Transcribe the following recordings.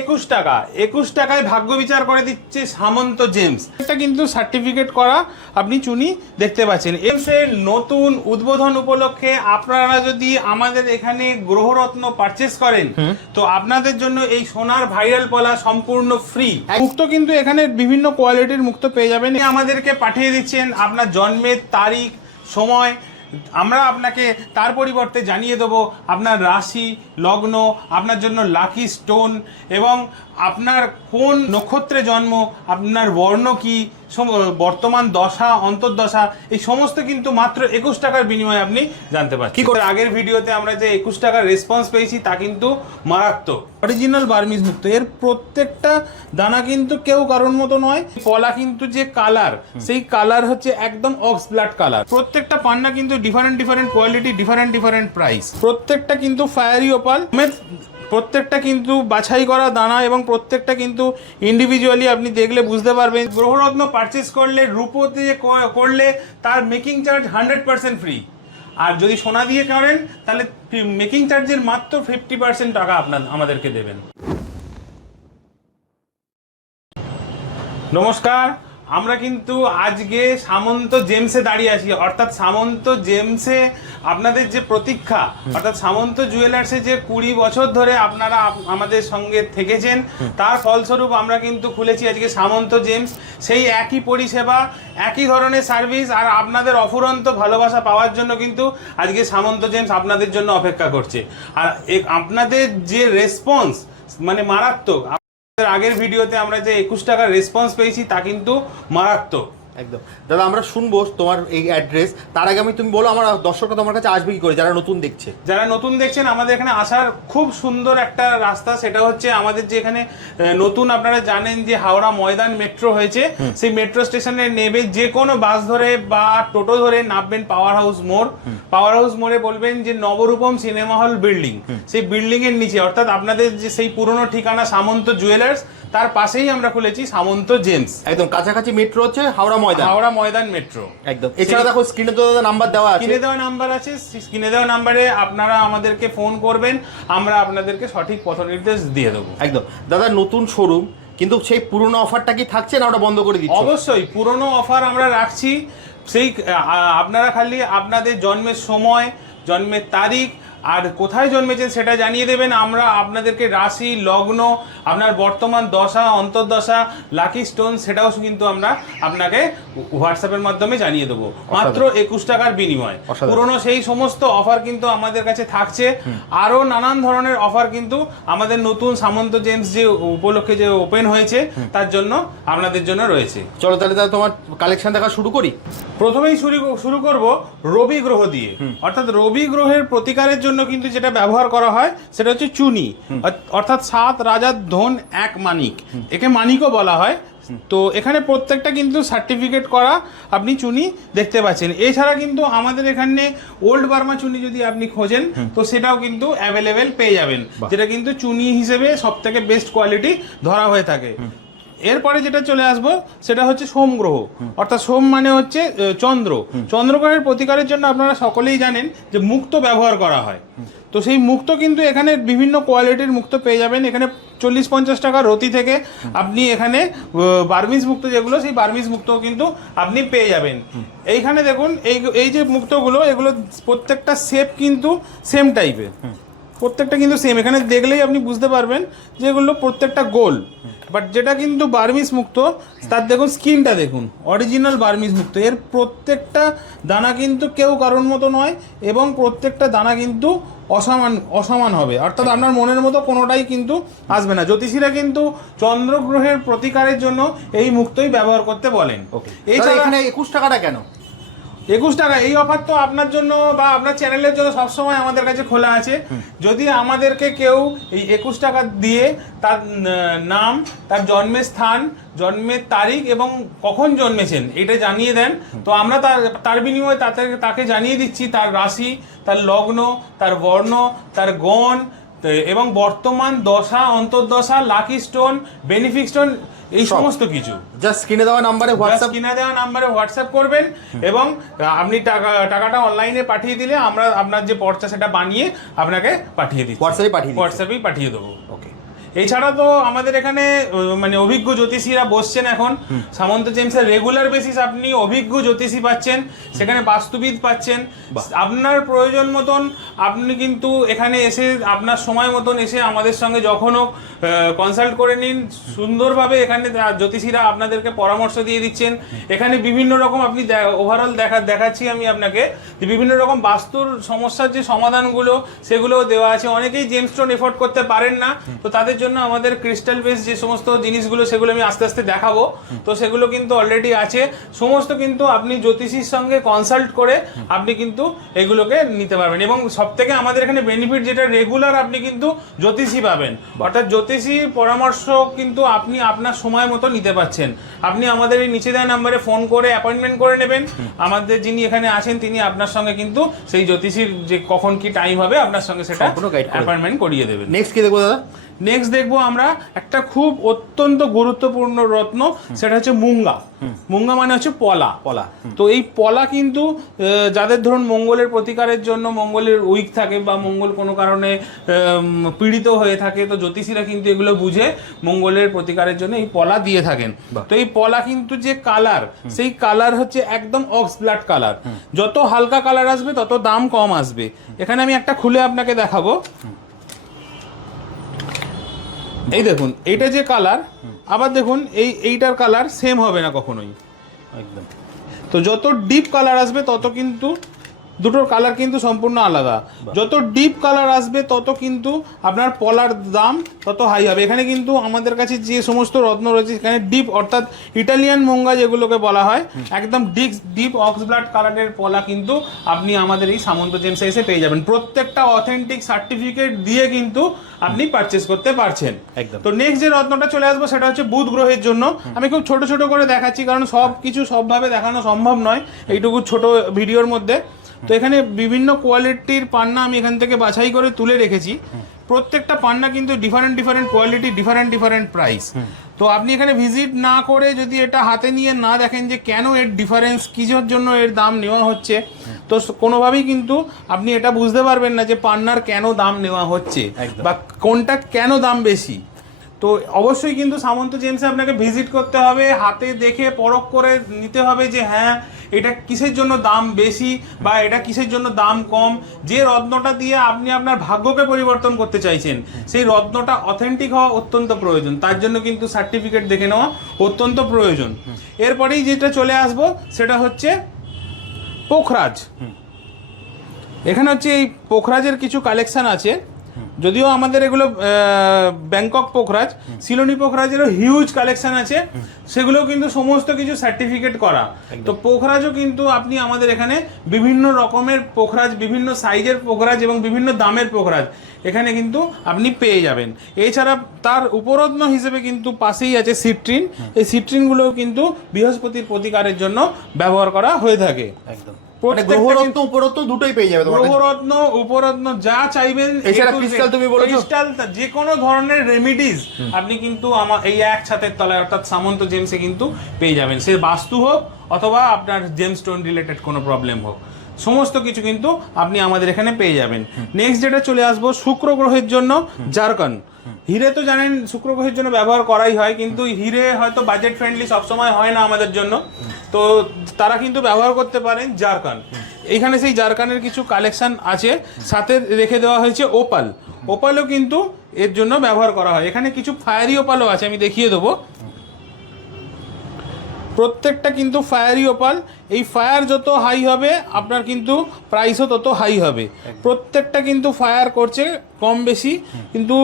একুশ টাকা। একুশ টাকায় ভাগ্য বিচার করে দিচ্ছে সামন্ত জেমস। এটা কিন্তু সার্টিফিকেট করা আপনি চুনি দেখতে পাচ্ছেন। এমসের নতুন উদ্বোধন উপলক্ষে আপনারা যদি আমাদের এখানে গ্রহরত্ন পারচেস করেন তো আপনাদের জন্য এই সোনার ভাইরাল পলা সম্পূর্ণ ফ্রি মুক্ত কিন্তু এখানে বিভিন্ন কোয়ালিটির মুক্ত পেয়ে যাবেন। আমাদেরকে পাঠিয়ে দিচ্ছেন আপনার জন্মের তারিখ সময় আমরা আপনাকে তার পরিবর্তে জানিয়ে দেবো আপনার রাশি লগ্ন আপনার জন্য লাকি স্টোন এবং আপনার কোন নক্ষত্রে জন্ম আপনার বর্ণ কি বর্তমান দশা অন্তর্দশা এই সমস্ত কিন্তু মাত্র একুশ টাকার বিনিময়ে আপনি জানতে পারছেন। কি করে? আগের ভিডিওতে আমরা যে একুশ টাকার রেসপন্স পেয়েছি তা কিন্তু মারাত্মক। অরিজিনাল বার্মিজ মুক্ত। এর প্রত্যেকটা দানা কিন্তু কেউ কারোর মতো নয়। পলা কিন্তু যে কালার সেই কালার হচ্ছে একদম অক্স ব্লাড কালার প্রত্যেকটা পান্না কিন্তু different different quality different different price প্রত্যেকটা কিন্তু ফায়ারি ওপাল প্রত্যেকটা কিন্তু বাছাই করা দানা এবং প্রত্যেকটা কিন্তু ইন্ডিভিজুয়ালি আপনি দেখলে বুঝতে পারবেন। গ্রহরত্ন পারচেস করলে, রূপো দিয়ে ক- করলে তার making charge hundred percent free আর যদি সোনা দিয়ে করেন তাহলে মেকিং চার্জের মাত্র ফিফটি পার্সেন্ট টাকা আপনার, আমাদেরকে দেবেন। নমস্কার আমরা কিন্তু আজকে সামন্ত জেমসে দাঁড়িয়ে আছি। অর্থাৎ সামন্ত জেমসে আপনাদের যে প্রতীক্ষা অর্থাৎ সামন্ত জুয়েলার্সে যে কুড়ি বছর ধরে আপনারা আমাদের সঙ্গে থেকেছেন তার ফলস্বরূপ আমরা কিন্তু খুলেছি আজকে সামন্ত জেমস। সেই একই পরিষেবা একই ধরনের সার্ভিস আর আপনাদের অফুরন্ত ভালোবাসা পাওয়ার জন্য কিন্তু আজকে সামন্ত জেমস আপনাদের জন্য অপেক্ষা করছে। আর এ- আপনাদের যে রেসপন্স মানে মারাত্মক আগের ভিডিওতে আমরা যে একুশ টাকার রেসপন্স পেয়েছি তা কিন্তু মারাত্মক। একদম। দাদা আমরা শুনব তোমার এই অ্যাড্রেস তার আগে আমি তুমি বলো আমার দর্শকরা তোমার কাছে আসবে কি করে যারা নতুন দেখছে? যারা নতুন দেখছেন আমাদের এখানে আসার খুব সুন্দর একটা রাস্তা সেটা হচ্ছে আমাদের যে এখানে নতুন আপনারা জানেন যে হাওড়া ময়দান মেট্রো হয়েছে। সেই মেট্রো স্টেশনে নেবে যে কোনো বাস ধরে বা টোটো ধরে নামবেন পাওয়ার হাউস মোড়। পাওয়ার হাউস মোড়ে বলবেন যে নবরূপম সিনেমা হল বিল্ডিং সেই বিল্ডিং এর নিচে অর্থাৎ আপনাদের যে সেই পুরনো ঠিকানা সামন্ত জুয়েলার্স তার পাশেই আমরা খুলেছি সামন্ত জেমস। একদম কাছাকাছি মেট্রো হচ্ছে হাওড়া ময়দান। হাওড়া ময়দান মেট্রো একদম। এছাড়া দেখো স্ক্রিনে তো দাদা নাম্বার দেওয়া আছে। কিনে দেওয়া নাম্বার আছে। কিনে দেওয়া নাম্বারে আপনারা আমাদেরকে ফোন করবেন। আমরা আপনাদেরকে সঠিক পথ নির্দেশ দিয়ে দেবো। একদম। দাদা নতুন শোরুম কিন্তু সেই পুরনো অফারটা কি থাকছে না ওটা বন্ধ করে দিচ্ছ? অবশ্যই পুরনো অফার আমরা রাখছি। সেই আপনারা খালি আপনাদের জন্মের সময় জন্মের তারিখ আর কোথায় জন্মেছেন সেটা জানিয়ে দেবেন। আমরা আপনাদেরকে রাশি লগ্ন আপনার বর্তমান দশা অন্তর্দশা লাকি স্টোন সেটাও কিন্তু আমরা আপনাকে হোয়াটসঅ্যাপের মাধ্যমে জানিয়ে দেবো। মাত্র একুশ টাকার বিনিময়। পুরনো সেই সমস্ত অফার কিন্তু আমাদের কাছে থাকছে। আরও নানান ধরনের অফার কিন্তু আমাদের নতুন সামন্ত জেমস যে উপলক্ষে যে ওপেন হয়েছে তার জন্য আপনাদের জন্য রয়েছে। চলো তাহলে দাদা তোমার কালেকশন দেখা শুরু করি। প্রথমেই শুরু শুরু করব রবি গ্রহ দিয়ে। অর্থাৎ রবি গ্রহের প্রতিকারের জন্য কিন্তু যেটা ব্যবহার করা হয় সেটা হচ্ছে চুনি। অর্থ- অর্থাৎ সাত রাজার ধন এক মানিক। একে মানিকও বলা হয়। তো এখানে প্রত্যেকটা কিন্তু সার্টিফিকেট করা আপনি চুনি দেখতে পাচ্ছেন। এছাড়া কিন্তু আমাদের এখানে ওল্ড বার্মা চুনি যদি আপনি খোঁজেন তো সেটাও কিন্তু অ্যাভেলেবেল পেয়ে যাবেন। যেটা কিন্তু চুনি হিসেবে সব থেকে বেস্ট কোয়ালিটি ধরা হয়ে থাকে। এরপরে যেটা চলে আসব, সেটা হচ্ছে সোম গ্রহ। অর্থাৎ সোম মানে হচ্ছে চন্দ্র। চন্দ্রগ্রহের প্রতিকারের জন্য আপনারা সকলেই জানেন যে মুক্ত ব্যবহার করা হয়। তো সেই মুক্ত কিন্তু এখানে বিভিন্ন কোয়ালিটির মুক্ত পেয়ে যাবেন। এখানে চল্লিশ পঞ্চাশ টাকা রতি থেকে আপনি এখানে বার্মিজ মুক্ত যেগুলো, সেই বার্মিজ মুক্ত কিন্তু আপনি পেয়ে যাবেন। এইখানে দেখুন, এই এই যে মুক্তগুলো, এগুলো প্রত্যেকটা শেপ কিন্তু সেম টাইপের প্রত্যেকটা কিন্তু সেম এখানে দেখলেই আপনি বুঝতে পারবেন যে এগুলো প্রত্যেকটা গোল। বাট যেটা কিন্তু বার্মিস মুক্ত তার দেখুন স্কিনটা দেখুন অরিজিনাল বার্মিস মুক্ত। এর প্রত্যেকটা দানা কিন্তু কেউ কারোর মতো নয় এবং প্রত্যেকটা দানা কিন্তু অসমান অসমান হবে। অর্থাৎ আপনার মনের মতো কোনোটাই কিন্তু আসবে না। জ্যোতিষীরা কিন্তু চন্দ্রগ্রহের প্রতিকারের জন্য এই মুক্তই ব্যবহার করতে বলেন। ওকে এছাড়া এখানে একুশ টাকাটা কেন? একুশ টাকা এই অফার তো আপনার জন্য বা আপনার চ্যানেলের জন্য সবসময় আমাদের কাছে খোলা আছে। যদি আমাদেরকে কেউ এই একুশ টাকা দিয়ে তার নাম তার জন্মের স্থান জন্মের তারিখ এবং কখন জন্মেছেন এটা জানিয়ে দেন। তো আমরা তার তার বিনিময়ে তাতে তাকে জানিয়ে দিচ্ছি তার রাশি তার লগ্ন তার বর্ণ তার গণ এবং বর্তমান দশা অন্তর্দশা লাকি স্টোন বেনিফিক স্টোন এই সমস্ত কিছু। জাস্ট কিনে দেওয়া নাম্বারে হোয়াটসঅ্যাপ কিনে দেওয়া নাম্বারে হোয়াটসঅ্যাপ করবেন এবং আপনি টাকা টাকাটা অনলাইনে পাঠিয়ে দিলে আমরা আপনার যে পর্চা সেটা বানিয়ে আপনাকে পাঠিয়ে দিই হোয়াটসঅ্যাপে পাঠিয়ে। হোয়াটসঅ্যাপেই পাঠিয়ে দেবো। ওকে এছাড়া তো আমাদের এখানে মানে অভিজ্ঞ জ্যোতিষীরা বসছেন এখন। সামন্ত জেমসের রেগুলার বেসিস আপনি অভিজ্ঞ জ্যোতিষী পাচ্ছেন সেখানে বাস্তুবিদ পাচ্ছেন। আপনার প্রয়োজন মতন আপনি কিন্তু এখানে এসে আপনার সময় মতন এসে আমাদের সঙ্গে যখনও কনসাল্ট করে নিন। সুন্দরভাবে এখানে জ্যোতিষীরা আপনাদেরকে পরামর্শ দিয়ে দিচ্ছেন। এখানে বিভিন্ন রকম আপনি ওভারঅল দেখা দেখাচ্ছি আমি আপনাকে। যে বিভিন্ন রকম বাস্তুর সমস্যার যে সমাধানগুলো সেগুলোও দেওয়া আছে। অনেকেই জেমস্টোন এফোর্ড করতে পারেন না। তো তাদের জন্য আমাদের ক্রিস্টাল বেস যে সমস্ত জিনিসগুলো সেগুলো আমি আস্তে আস্তে দেখাবো। তো সেগুলো কিন্তু অলরেডি আছে। সমস্ত কিন্তু আপনি জ্যোতিষীর সঙ্গে কনসাল্ট করে আপনি কিন্তু এগুলোকে নিতে পারবেন। এবং সব থেকে আমাদের এখানে বেনিফিট যেটা রেগুলার আপনি কিন্তু জ্যোতিষী পাবেন। অর্থাৎ জ্যোতিষীর পরামর্শ কিন্তু আপনি আপনার সময় মতো নিতে পারছেন। আপনি আমাদের এই নিচে দেওয়া নাম্বারে ফোন করে অ্যাপয়েন্টমেন্ট করে নেবেন। আমাদের যিনি এখানে আছেন তিনি আপনার সঙ্গে কিন্তু সেই জ্যোতিষীর যে কখন কি টাইম হবে আপনার সঙ্গে সেটা অ্যাপয়েন্টমেন্ট করিয়ে দেবেন। নেক্সট কি দেখব দাদা? নেক্সট দেখব আমরা একটা খুব অত্যন্ত গুরুত্বপূর্ণ রত্ন সেটা হচ্ছে মুঙ্গা। মুঙ্গা মানে হচ্ছে পলা। পলা তো এই পলা কিন্তু যাদের ধরুন মঙ্গলের প্রতিকারের জন্য মঙ্গলের উইক থাকে বা মঙ্গল কোনো কারণে পীড়িত হয়ে থাকে তো জ্যোতিষীরা কিন্তু এগুলো বুঝে মঙ্গলের প্রতিকারের জন্য এই পলা দিয়ে থাকেন। তো এই পলা কিন্তু যে কালার সেই কালার হচ্ছে একদম অক্স ব্লাড কালার। যত হালকা কালার আসবে তত দাম কম আসবে। এখানে আমি একটা খুলে আপনাকে দেখাবো। এই দেখুন এটা যে কালার আবার দেখুন এই এইটার কালার সেম হবে না কখনোই। একদম। তো যত ডিপ কালার আসবে তত কিন্তু দুটোর কালার কিন্তু সম্পূর্ণ আলাদা। যত ডিপ কালার আসবে তত কিন্তু আপনার পলার দাম তত হাই হবে। এখানে কিন্তু আমাদের কাছে যে সমস্ত রত্ন রয়েছে সেখানে ডিপ অর্থাৎ ইটালিয়ান মঙ্গা যেগুলোকে বলা হয় একদম ডিপ ডিপ অক্স ব্লাড কালারের পলা কিন্তু আপনি আমাদের এই সামন্ত জেমসে এসে পেয়ে যাবেন। প্রত্যেকটা অথেন্টিক সার্টিফিকেট দিয়ে কিন্তু আপনি পারচেস করতে পারছেন। একদম। তো নেক্সট যে রত্নটা চলে আসব সেটা হচ্ছে বুধ গ্রহের জন্য। আমি খুব ছোট ছোট করে দেখাচ্ছি কারণ সব কিছু সবভাবে দেখানো সম্ভব নয়। এইটুকু ছোট ভিডিওর মধ্যে। তো এখানে বিভিন্ন কোয়ালিটির পান্না আমি এখান থেকে বাছাই করে তুলে রেখেছি। প্রত্যেকটা পান্না কিন্তু different different quality different different price তো আপনি এখানে ভিজিট না করে যদি এটা হাতে নিয়ে না দেখেন যে কেন এর ডিফারেন্স কিসের জন্য এর দাম নেওয়া হচ্ছে তো কোনোভাবেই কিন্তু আপনি এটা বুঝতে পারবেন না যে পান্নার কেন দাম নেওয়া হচ্ছে বা কোনটা কেন দাম বেশি। তো অবশ্যই কিন্তু সামন্ত জেমসে আপনাকে ভিজিট করতে হবে, হাতে দেখে পরখ করে নিতে হবে যে হ্যাঁ এটা কিসের জন্য দাম বেশি বা এটা কিসের জন্য দাম কম? যে রত্নটা দিয়ে আপনি আপনার ভাগ্যকে পরিবর্তন করতে চাইছেন, সেই রত্নটা অথেন্টিক হওয়া অত্যন্ত প্রয়োজন। তার জন্য কিন্তু সার্টিফিকেট দেখে নেওয়া অত্যন্ত প্রয়োজন। এরপরেই যেটা চলে আসব, সেটা হচ্ছে পোখরাজ। এখানে হচ্ছে এই পোখরাজের কিছু কালেকশন আছে। যদিও আমাদের এগুলো ব্যাংকক পোখরাজ সিলোনি পোখরাজেরও হিউজ কালেকশন আছে। সেগুলো কিন্তু সমস্ত কিছু সার্টিফিকেট করা। তো পোখরাজও কিন্তু আপনি আমাদের এখানে বিভিন্ন রকমের পোখরাজ বিভিন্ন সাইজের পোখরাজ এবং বিভিন্ন দামের পোখরাজ এখানে কিন্তু আপনি পেয়ে যাবেন। এছাড়া তার উপরত্ন হিসেবে কিন্তু পাশেই আছে সিট্রিন এই সিট্রিনগুলোও কিন্তু বৃহস্পতির প্রতিকারের জন্য ব্যবহার করা হয়ে থাকে। একদম। গ্রহরত্ন কিন্তু- উপরত্ন দুটোই পেয়ে যাবে গ্রহরত্ন উপরত্ন যা চাইবেন এছাড়া crystal তুমি বলেছ? ক্রিস্টাল যে কোনো ধরনের রেমিডিজ আপনি কিন্তু আমার এই এক ছাতের তলায় অর্থাৎ সামন্ত জেমসে কিন্তু পেয়ে যাবেন। সে বাস্তু হোক অথবা আপনার জেমস টোন রিলেটেড কোনো প্রবলেম হোক। সমস্ত কিছু কিন্তু আপনি আমাদের এখানে পেয়ে যাবেন। নেক্সট যেটা চলে আসব, শুক্র গ্রহের জন্য জারকন হিরে তো জানেন, শুক্র গ্রহের জন্য ব্যবহার করাই হয়, কিন্তু হিরে হয়তো বাজেট ফ্রেন্ডলি সবসময় হয় না আমাদের জন্য। তো তারা কিন্তু ব্যবহার করতে পারেন জারকান এখানে সেই জারকানের কিছু কালেকশন আছে, সাথে রেখে দেওয়া হয়েছে ওপাল। ওপালও কিন্তু এর জন্য ব্যবহার করা হয়। এখানে কিছু ফায়ারি ওপালও আছে, আমি দেখিয়ে দেবো। প্রত্যেকটা কিন্তু ফায়ারি ওপাল এই ফায়ার যত হাই হবে আপনার কিন্তু প্রাইসও তত হাই হবে। প্রত্যেকটা কিন্তু ফায়ার করছে কম বেশি কিন্তু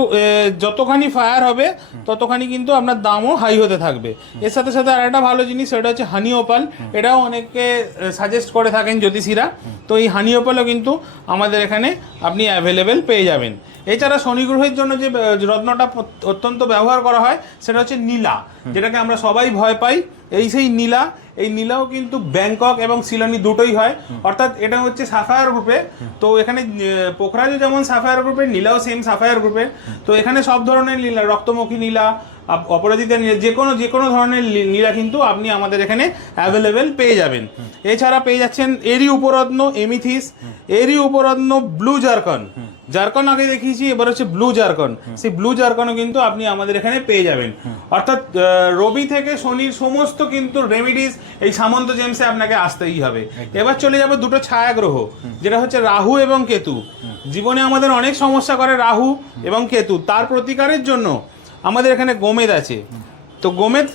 যতখানি ফায়ার হবে ততখানি কিন্তু আপনার দামও হাই হতে থাকবে। এর সাথে সাথে আর একটা ভালো জিনিস সেটা হচ্ছে হানি ওপাল এটাও অনেকে সাজেস্ট করে থাকেন জ্যোতিষীরা। তো এই হানি ওপালও কিন্তু আমাদের এখানে আপনি অ্যাভেলেবেল পেয়ে যাবেন। এছাড়া শনি গ্রহের জন্য যে রত্নটা অত্যন্ত ব্যবহার করা হয় সেটা হচ্ছে নীলা যেটাকে আমরা সবাই ভয় পাই। এই সেই নীলা, এই নীলাও কিন্তু ব্যাংকক এবং সিলনি দুটোই হয়। অর্থাৎ এটা হচ্ছে সাফায়ার গ্রুপে। তো এখানে পোখরাজও যেমন সাফায়ার গ্রুপের নীলাও সেম সাফায়ার গ্রুপে। তো এখানে সব ধরনের নীলা, রক্তমুখী নীলা অপরাজিতা নীলা, যে কোনো যে কোনো ধরনের নীলা কিন্তু আপনি আমাদের এখানে অ্যাভেলেবেল পেয়ে যাবেন। এছাড়া পেয়ে যাচ্ছেন এরই উপরত্ন এমিথিস, এরই উপরত্ন ব্লু জারকন। জারকন আগে দেখিয়েছি এবার হচ্ছে ব্লু জারকন। সেই ব্লু জারকনও কিন্তু আপনি আমাদের এখানে পেয়ে যাবেন। অর্থাৎ রবি থেকে শনির সমস্ত কিন্তু রেমিডিস এই সামন্ত জেমসে আপনাকে আসতেই হবে। এবার চলে যাবে দুটো ছায়া গ্রহ যেটা হচ্ছে রাহু এবং কেতু। জীবনে আমাদের অনেক সমস্যা করে রাহু এবং কেতু। তার প্রতিকারের জন্য আমাদের এখানে গোমেদ আছে। তো গোমেদ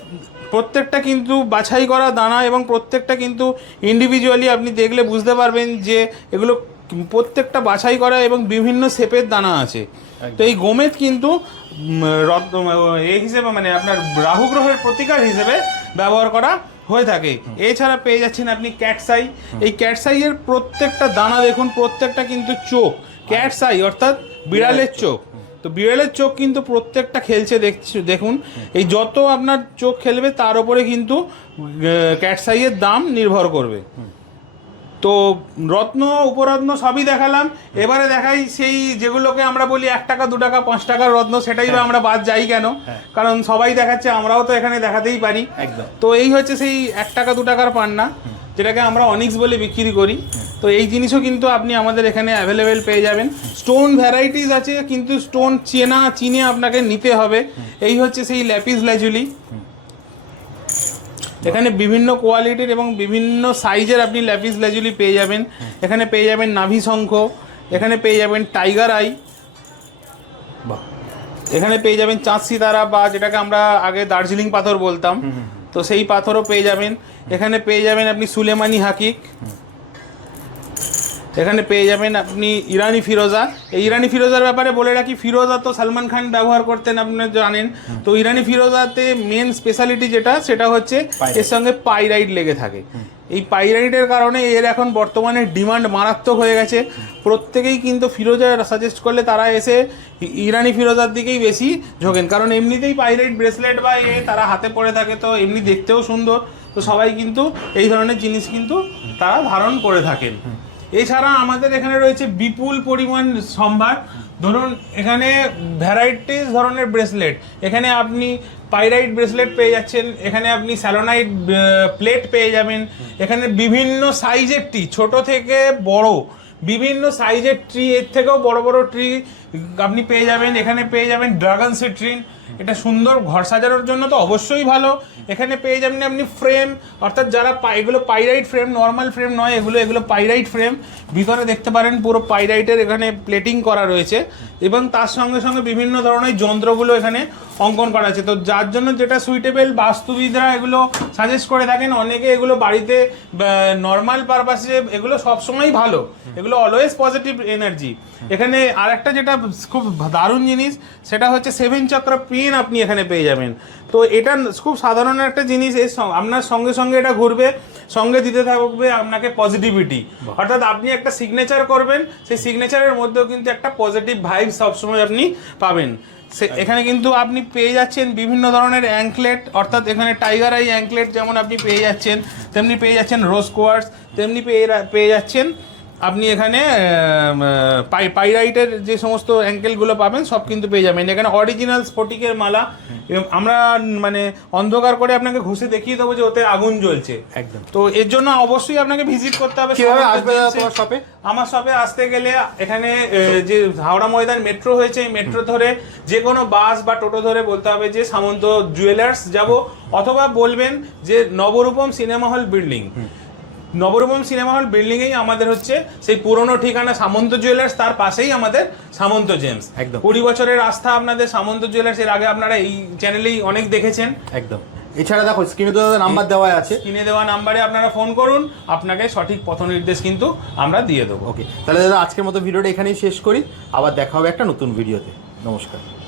প্রত্যেকটা কিন্তু বাছাই করা দানা এবং প্রত্যেকটা কিন্তু ইন্ডিভিজুয়ালি আপনি দেখলে বুঝতে পারবেন যে এগুলো প্রত্যেকটা বাছাই করা এবং বিভিন্ন শেপের দানা আছে। তো এই গোমেদ কিন্তু এই হিসেবে মানে আপনার রাহু গ্রহের প্রতিকার হিসেবে ব্যবহার করা হয়ে থাকে। এছাড়া পেয়ে যাচ্ছেন আপনি ক্যাটসাই। এই ক্যাটসাইয়ের প্রত্যেকটা দানা দেখুন প্রত্যেকটা কিন্তু চোখ ক্যাটসাই অর্থাৎ বিড়ালের চোখ। তো বিড়ালের চোখ কিন্তু প্রত্যেকটা খেলছে দেখছি দেখুন। এই যত আপনার চোখ খেলবে তার উপরে কিন্তু ক্যাটসাইয়ের দাম নির্ভর করবে। তো রত্ন উপরত্ন সবই দেখালাম। এবারে দেখাই সেই যেগুলোকে আমরা বলি এক টাকা দু টাকা পাঁচ টাকার রত্ন সেটাই বা আমরা বাদ যাই কেন? কারণ সবাই দেখাচ্ছে আমরাও তো এখানে দেখাতেই পারি। একদম। তো এই হচ্ছে সেই এক টাকা দু টাকার পান্না যেটাকে আমরা অনিক্স বলে বিক্রি করি। তো এই জিনিসও কিন্তু আপনি আমাদের এখানে অ্যাভেলেবেল পেয়ে যাবেন। স্টোন ভ্যারাইটিস আছে কিন্তু স্টোন চেনা চিনে আপনাকে নিতে হবে। এই হচ্ছে সেই ল্যাপিস ল্যাজুলি এখানে বিভিন্ন কোয়ালিটির এবং বিভিন্ন সাইজের আপনি ল্যাপিস ল্যাজুলি পেয়ে যাবেন। এখানে পেয়ে যাবেন নাভি শঙ্খ এখানে পেয়ে যাবেন টাইগার আই এখানে পেয়ে যাবেন চাঁদ সিতারা বা যেটাকে আমরা আগে দার্জিলিং পাথর বলতাম। তো সেই পাথরও পেয়ে যাবেন। এখানে পেয়ে যাবেন আপনি সুলেমানি হাকিক এখানে পেয়ে যাবেন আপনি ইরানি ফিরোজা। এই ইরানি ফিরোজার ব্যাপারে বলে রাখি ফিরোজা তো সালমান খান ব্যবহার করতেন আপনি জানেন। তো ইরানি ফিরোজাতে মেন স্পেশালিটি যেটা সেটা হচ্ছে এর সঙ্গে পাইরাইড লেগে থাকে। এই পাইরাইডের কারণে এর এখন বর্তমানে ডিমান্ড মারাত্মক হয়ে গেছে। প্রত্যেকেই কিন্তু ফিরোজা সাজেস্ট করলে তারা এসে ইরানি ফিরোজার দিকেই বেশি ঝোঁকেন। কারণ এমনিতেই পাইরাইড ব্রেসলেট বা এ তারা হাতে পড়ে থাকে তো এমনি দেখতেও সুন্দর। তো সবাই কিন্তু এই ধরনের জিনিস কিন্তু তারা ধারণ করে থাকেন। এছাড়া আমাদের এখানে রয়েছে বিপুল পরিমাণ সম্ভার। ধরুন, এখানে ভ্যারাইটিস ধরনের ব্রেসলেট এখানে আপনি পাইরাইট ব্রেসলেট পেয়ে যাচ্ছেন, এখানে আপনি স্যালোনাইট প্লেট পেয়ে যাবেন। এখানে বিভিন্ন সাইজের টি ছোট থেকে বড়। বিভিন্ন সাইজের ট্রি এর থেকেও বড় বড় ট্রি আপনি পেয়ে যাবেন, এখানে পেয়ে যাবেন ড্রাগন সিট্রিন। এটা সুন্দর ঘর সাজানোর জন্য তো অবশ্যই ভালো। এখানে পেয়ে যাবেন আপনি ফ্রেম, অর্থাৎ যারা এগুলো পাইরাইট ফ্রেম, নর্মাল ফ্রেম নয়, এগুলো এগুলো পাইরাইট ফ্রেম। ভিতরে দেখতে পারেন পুরো পাইরাইটের এখানে প্লেটিং করা রয়েছে। এবং তার সঙ্গে সঙ্গে বিভিন্ন ধরনের যন্ত্রগুলো এখানে অঙ্কন করা আছে। তো যার জন্য যেটা সুইটেবল বাস্তুবিদরা এগুলো সাজেস্ট করে থাকেন, অনেকে এগুলো বাড়িতে নর্মাল পারপাসে এগুলো সবসময় ভালো। এগুলো অলওয়েজ পজিটিভ এনার্জি এখানে আরেকটা যেটা খুব দারুণ জিনিস। সেটা হচ্ছে সেভেন চক্র পেন আপনি এখানে পেয়ে যাবেন। তো এটা খুব সাধারণ একটা জিনিস এর আপনার সঙ্গে সঙ্গে এটা ঘুরবে সঙ্গে দিতে থাকবে আপনাকে পজিটিভিটি অর্থাৎ আপনি একটা সিগনেচার করবেন সেই সিগনেচারের মধ্যেও কিন্তু একটা পজিটিভ ভাইব সবসময় আপনি পাবেন। সে এখানে কিন্তু আপনি পেয়ে যাচ্ছেন বিভিন্ন ধরনের অ্যাঙ্কলেট অর্থাৎ এখানে টাইগার আই অ্যাঙ্কলেট যেমন আপনি পেয়ে যাচ্ছেন তেমনি পেয়ে যাচ্ছেন রোজ কোয়ার্স তেমনি পেয়ে পেয়ে যাচ্ছেন আপনি এখানে পাই পাইরাইটের যে সমস্ত অ্যাঙ্কেলগুলো পাবেন সব কিন্তু পেয়ে যাবেন। এখানে অরিজিনাল স্ফটিকের মালা এবং আমরা মানে অন্ধকার করে আপনাকে ঘুষে দেখিয়ে দেবো যে ওতে আগুন জ্বলছে। একদম। তো এর জন্য অবশ্যই আপনাকে ভিজিট করতে হবে কীভাবে আসবে তোমার শপে আমার শপে আসতে গেলে এখানে যে হাওড়া ময়দান মেট্রো হয়েছে এই মেট্রো ধরে যে কোনো বাস বা টোটো ধরে বলতে হবে যে সামন্ত জুয়েলার্স যাব অথবা বলবেন যে Nabarupam cinema hall building Nabarupam cinema hall বিল্ডিংয়েই আমাদের হচ্ছে সেই পুরনো ঠিকানা সামন্ত জুয়েলার্স তার পাশেই আমাদের সামন্ত জেমস একদম। কুড়ি বছরের আস্থা আপনাদের সামন্ত জুয়েলার্স এর আগে আপনারা এই চ্যানেলেই অনেক দেখেছেন। একদম। এছাড়া দেখো স্ক্রিনে তো দাদা নাম্বার দেওয়া আছে। কিনে দেওয়া নাম্বারে আপনারা ফোন করুন আপনাকে সঠিক পথ নির্দেশ কিন্তু আমরা দিয়ে দেবো। ওকে তাহলে দাদা আজকের মতো ভিডিওটা এখানেই শেষ করি। আবার দেখা হবে একটা নতুন ভিডিওতে নমস্কার।